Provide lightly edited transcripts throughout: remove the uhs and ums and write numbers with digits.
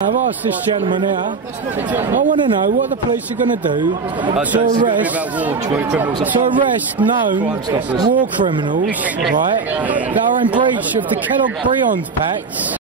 I've asked this gentleman here, I want to know what the police are going to do to arrest known war criminals, right, that are in breach of the Kellogg-Briand Pact.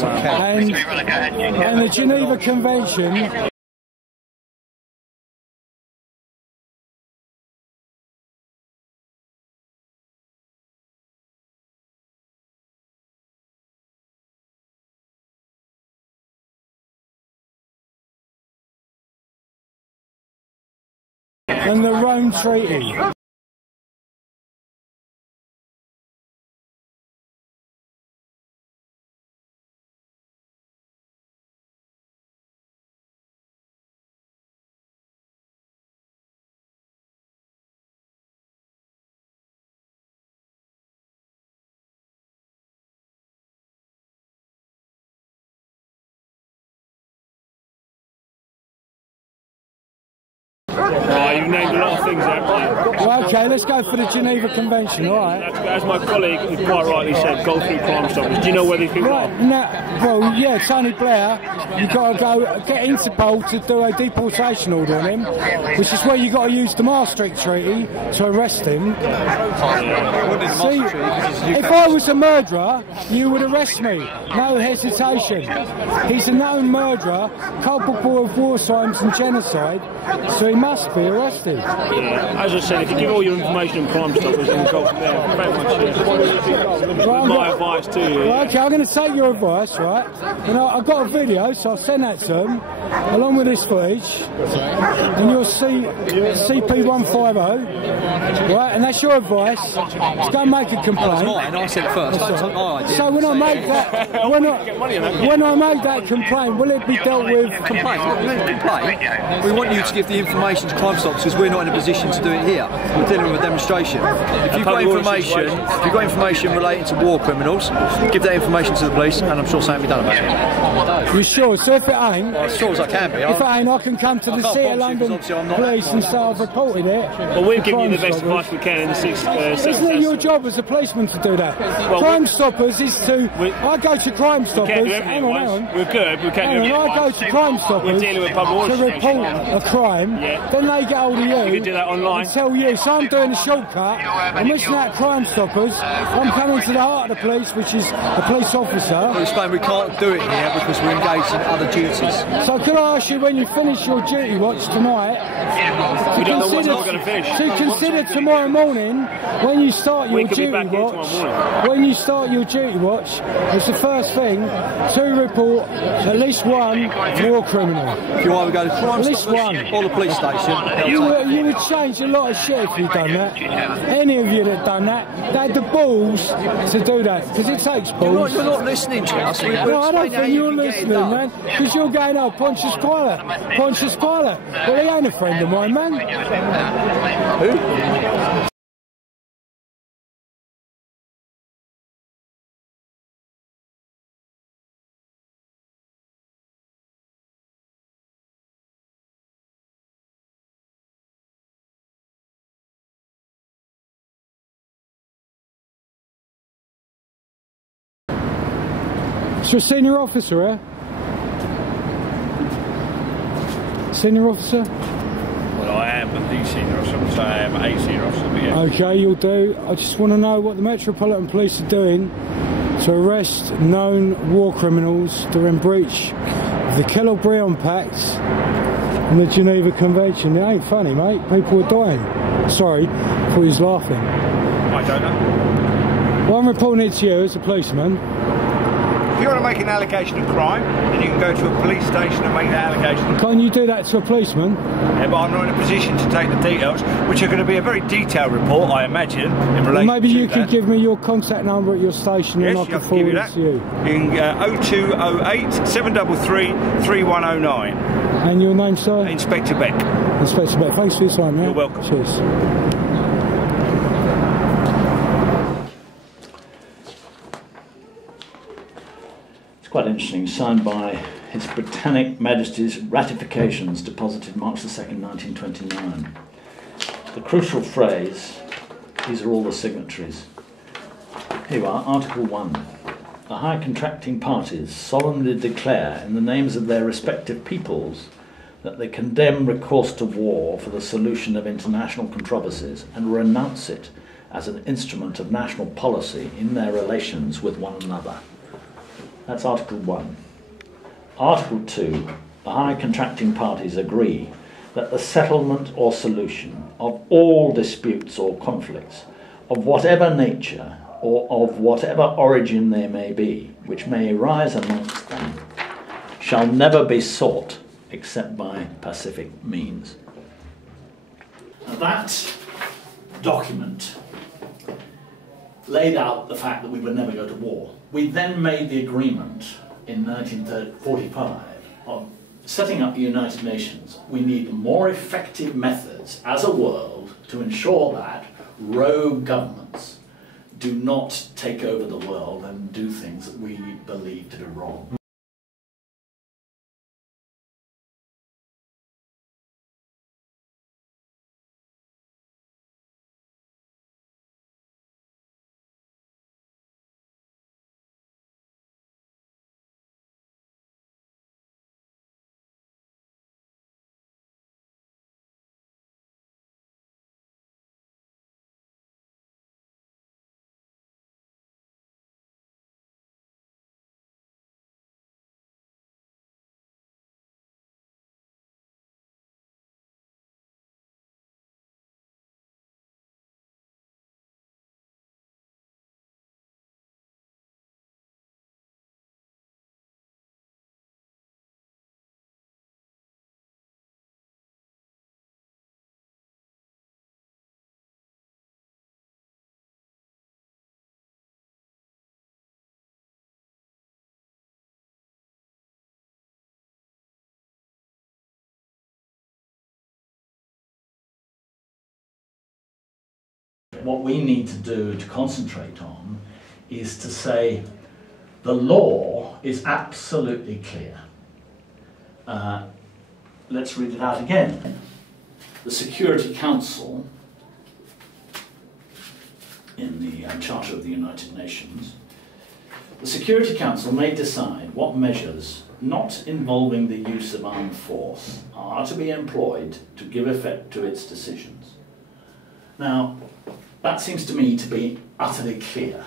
And the Geneva Convention and the Rome Treaty. Right, you've named a lot of things there, mate. Well, okay, let's go for the Geneva Convention, alright? As my colleague who quite rightly said, go through Crime Stoppers. Do you know where these people are? Well, yeah, Tony Blair, you've got to go get Interpol to do a deportation order on him, which is where you've got to use the Maastricht Treaty to arrest him. See, if I was a murderer, you would arrest me, no hesitation. He's a known murderer, culpable of war crimes and genocide, so he must be arrested. Yeah, as I said, if you give all your information on Crime Stoppers and go from there, very much my advice to you. Well, okay, I'm going to take your advice, right? And I've got a video, so I'll send that to them, along with this footage, and you'll see CP150, right? And that's your advice. Just go and make a complaint. That was mine, I said it first. So when I make that, when I make that complaint, will it be dealt with? Complaint? We want you to give the information to Crime Stoppers because we're not in a position to do it here. We're dealing with a demonstration. If you've got information relating to war criminals, give that information to the police, and I'm sure something will be done about it. You sure? So if it ain't, well, as sure as I can be. If it ain't, I can come to the City of London police and say I've reported it. Well, we've given you the best advice we can in the 6 seconds. Isn't it your job as a policeman to do that? Well, Crime Stoppers is to. I go to Crime Stoppers. Hang on. We're good. We can't do everything. I go to Crime Stoppers to report a crime. Yeah. Then they get hold of you. You can do that online. And tell you. So I'm doing a shortcut. I'm missing out Crime Stoppers. I'm coming to the heart of the police, which is a police officer. Well, explain, we can't do it here because we're engaged in other duties. So could I ask you, when you finish your duty watch tonight, we don't know what's not going to finish. To consider tomorrow morning, when you start your duty watch, it's the first thing to report at least one war criminal. If you either go to Crime Stoppers or the police station, you would change a lot of shit if you'd done that. Any of you that done that, they had the balls to do that, because it takes balls. You're not listening to us. No, I don't think you're listening, man, because you're going, oh, Pontius Pilate. Well, he ain't a friend of mine, man. Who? So a senior officer, eh? Senior officer? Well, I am the senior officer, so I am a senior officer, but yeah. Okay, you'll do. I just want to know what the Metropolitan Police are doing to arrest known war criminals that are in breach of the Kellogg-Briand Pact and the Geneva Convention. It ain't funny, mate. People are dying. Sorry, I thought he was laughing. I don't know. Well, I'm reporting it to you as a policeman. If you want to make an allegation of crime, then you can go to a police station and make that allegation. Can't you do that to a policeman? Yeah, but I'm not in a position to take the details, which are going to be a very detailed report, I imagine, in relation Well, maybe to you that. could give me your contact number at your station, Yes, and I I can can give forward you it that. to you. You can 0208 733 3109. And your name, sir? Inspector Beck. Inspector Beck. Thanks for your time, yeah? You're welcome. Cheers. It's quite interesting, signed by His Britannic Majesty's ratifications deposited March the 2nd, 1929. The crucial phrase, these are all the signatories. Here you are, Article 1. The high contracting parties solemnly declare in the names of their respective peoples that they condemn recourse to war for the solution of international controversies and renounce it as an instrument of national policy in their relations with one another. That's Article 1. Article 2. The high contracting parties agree that the settlement or solution of all disputes or conflicts of whatever nature or of whatever origin they may be, which may arise amongst them, shall never be sought except by pacific means. Now that document laid out the fact that we would never go to war. We then made the agreement in 1945 of setting up the United Nations. We need more effective methods as a world to ensure that rogue governments do not take over the world and do things that we believe to be wrong. What we need to do to concentrate on is to say the law is absolutely clear. Let's read it out again. The Security Council in the Charter of the United Nations, the Security Council may decide what measures not involving the use of armed force are to be employed to give effect to its decisions. Now, that seems to me to be utterly clear.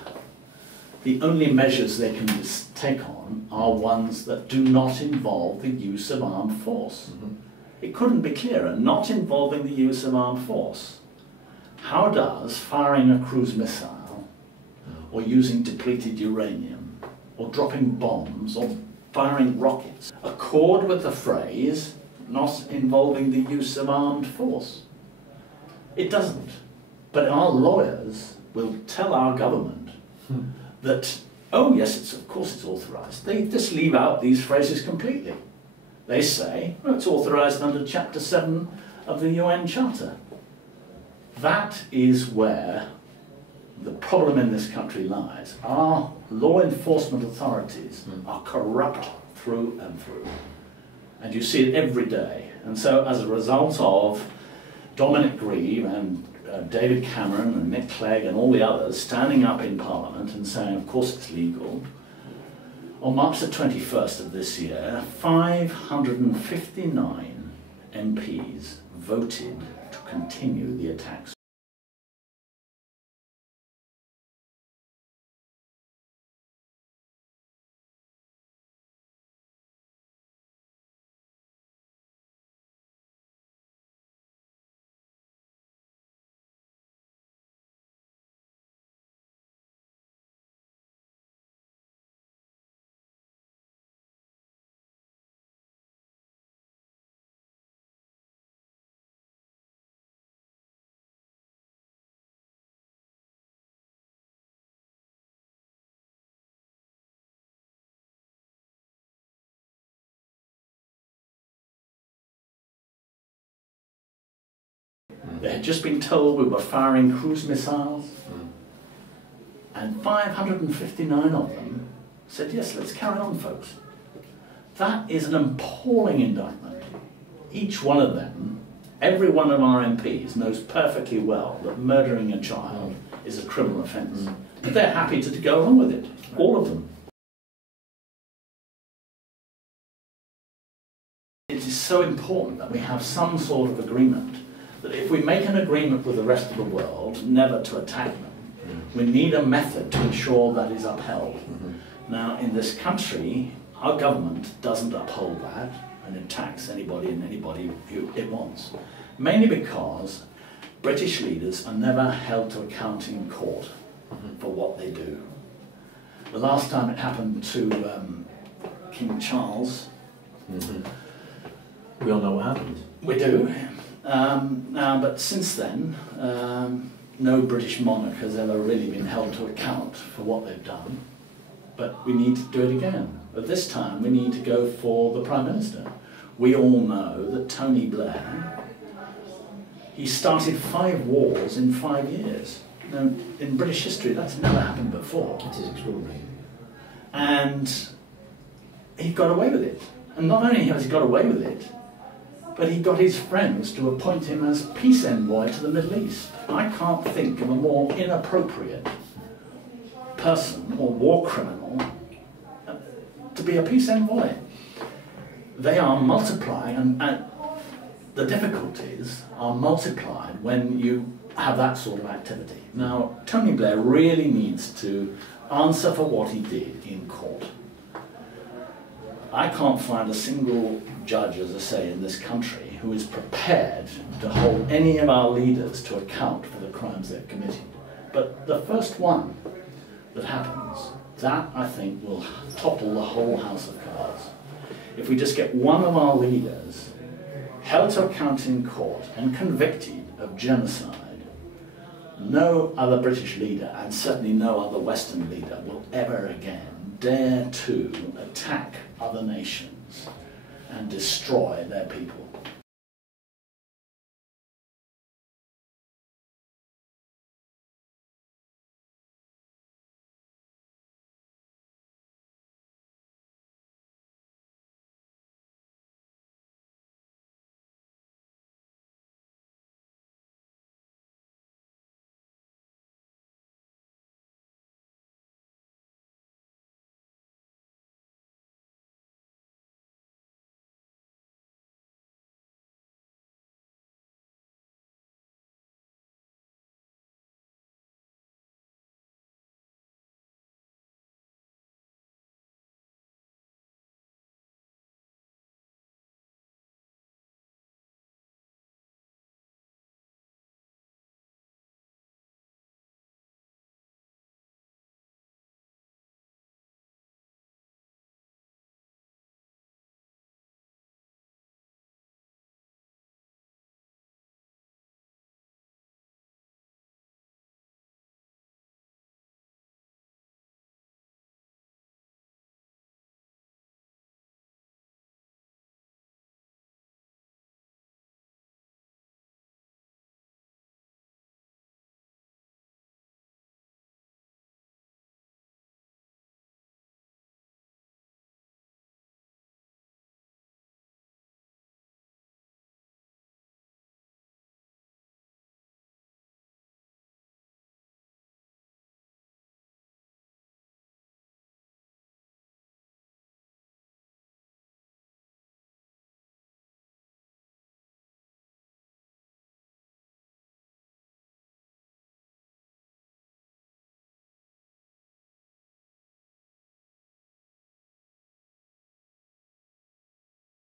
The only measures they can take on are ones that do not involve the use of armed force. Mm-hmm. It couldn't be clearer, not involving the use of armed force. How does firing a cruise missile, or using depleted uranium, or dropping bombs, or firing rockets accord with the phrase, not involving the use of armed force? It doesn't. But our lawyers will tell our government that, oh yes, of course it's authorised. They just leave out these phrases completely. They say, well, it's authorised under Chapter 7 of the UN Charter. That is where the problem in this country lies. Our law enforcement authorities are corrupt through and through. And you see it every day. And so as a result of Dominic Grieve and David Cameron and Nick Clegg and all the others standing up in Parliament and saying, of course it's legal, on March the 21st of this year, 559 MPs voted to continue the attacks. They had just been told we were firing cruise missiles, and 559 of them said, yes, let's carry on, folks. That is an appalling indictment. Each one of them, every one of our MPs knows perfectly well that murdering a child is a criminal offence. But they're happy to go along with it, all of them. It is so important that we have some sort of agreement, that if we make an agreement with the rest of the world never to attack them, we need a method to ensure that is upheld. Now, in this country, our government doesn't uphold that and attacks anybody and anybody who it wants, mainly because British leaders are never held to account in court for what they do. The last time it happened to King Charles, we all know what happened. We do. But since then, no British monarch has ever really been held to account for what they've done. But we need to do it again. But this time we need to go for the Prime Minister. We all know that Tony Blair, he started 5 wars in 5 years. Now, in British history, that's never happened before. It is extraordinary. And he got away with it. And not only has he got away with it, but he got his friends to appoint him as peace envoy to the Middle East. I can't think of a more inappropriate person or war criminal to be a peace envoy. They are multiplying, and the difficulties are multiplied when you have that sort of activity. Now, Tony Blair really needs to answer for what he did in court. I can't find a single judge, as I say, in this country who is prepared to hold any of our leaders to account for the crimes they've committed. But the first one that happens, that I think will topple the whole house of cards. If we just get one of our leaders held to account in court and convicted of genocide, no other British leader, and certainly no other Western leader, will ever again dare to attack other nations and destroy their people.